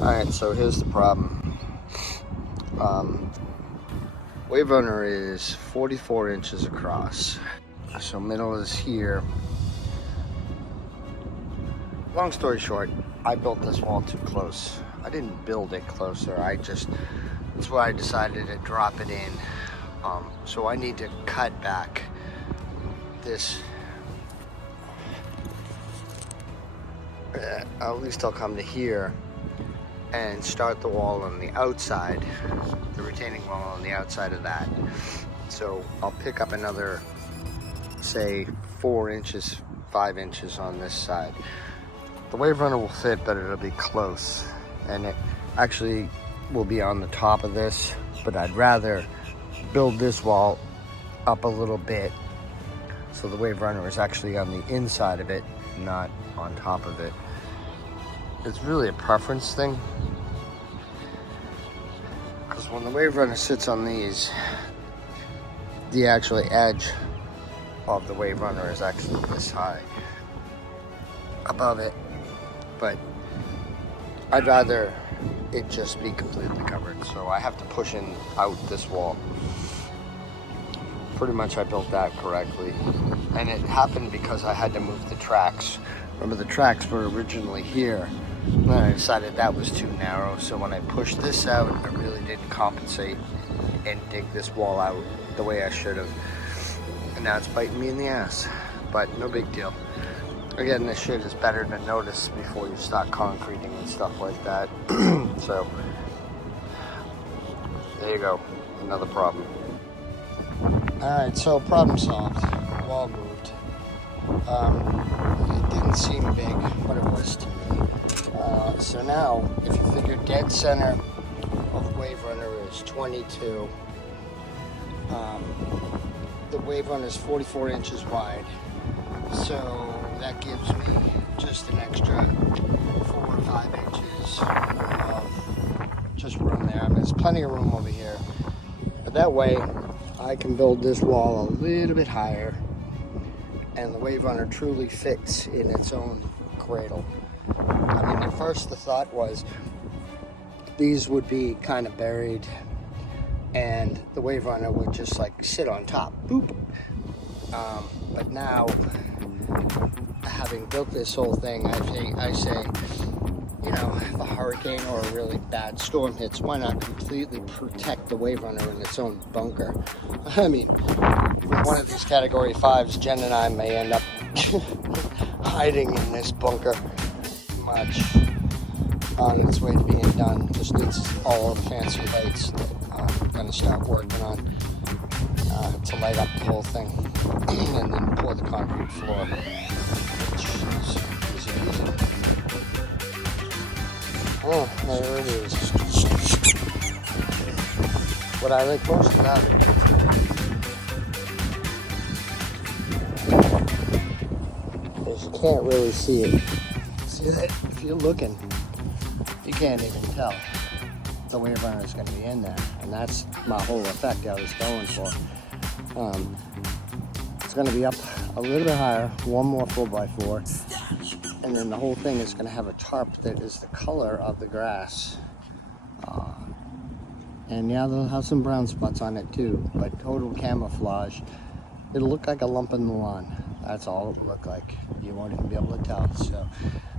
Alright, so here's the problem. Wave runner is 44 inches across. So middle is here. Long story short, I built this wall too close. I didn't build it closer, that's why I decided to drop it in. So I need to cut back this. At least I'll come to here and start the wall on the outside, the retaining wall on the outside of that. So I'll pick up another, say, 4 inches, 5 inches on this side. The wave runner will fit, but it'll be close. And it actually will be on the top of this, but I'd rather build this wall up a little bit so the wave runner is actually on the inside of it, not on top of it. It's really a preference thing, because when the wave runner sits on these, the actual edge of the wave runner is actually this high above it, but I'd rather it just be completely covered, so I have to push in out this wall. Pretty much I built that correctly, and it happened because I had to move the tracks. Remember, the tracks were originally here, and then I decided that was too narrow, so when I pushed this out, I really didn't compensate and dig this wall out the way I should have, and now it's biting me in the ass, but no big deal. Again, this shit is better to notice before you start concreting and stuff like that. So there you go, another problem. Alright, so problem solved. Wall moved. It didn't seem big, but it was to me. So now, if you figure dead center of wave runner is 22, the wave runner is 44 inches wide. So that gives me just an extra 4 or 5 inches of just room there. I mean, there's plenty of room over here. But that way, I can build this wall a little bit higher, and the wave runner truly fits in its own cradle. I mean, at first the thought was these would be kind of buried, and the wave runner would just like sit on top, boop. But now, having built this whole thing, I say, you know, if a hurricane or a really bad storm hits, why not completely protect the wave runner in its own bunker? I mean, with one of these category 5s, Jen and I may end up hiding in this bunker much on its way to being done. Just needs all the fancy lights that I'm going to start working on to light up the whole thing, and then pour the concrete floor, which is easy. Oh, there it is. What I like most about it is you can't really see it. See that? If you're looking, you can't even tell the wave runner is going to be in there, and that's my whole effect I was going for. It's going to be up a little bit higher, one more 4x4, and then the whole thing is going to have a tarp that is the color of the grass. And yeah, they'll have some brown spots on it too, but total camouflage. It'll look like a lump in the lawn. That's all it'll look like. You won't even be able to tell. So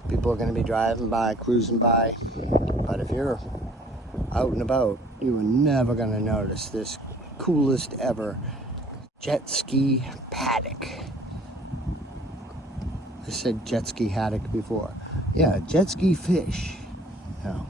people are going to be driving by, cruising by, but if you're out and about, you are never going to notice this coolest ever jet ski paddock. I said jet ski haddock before. Yeah, jet ski fish. No.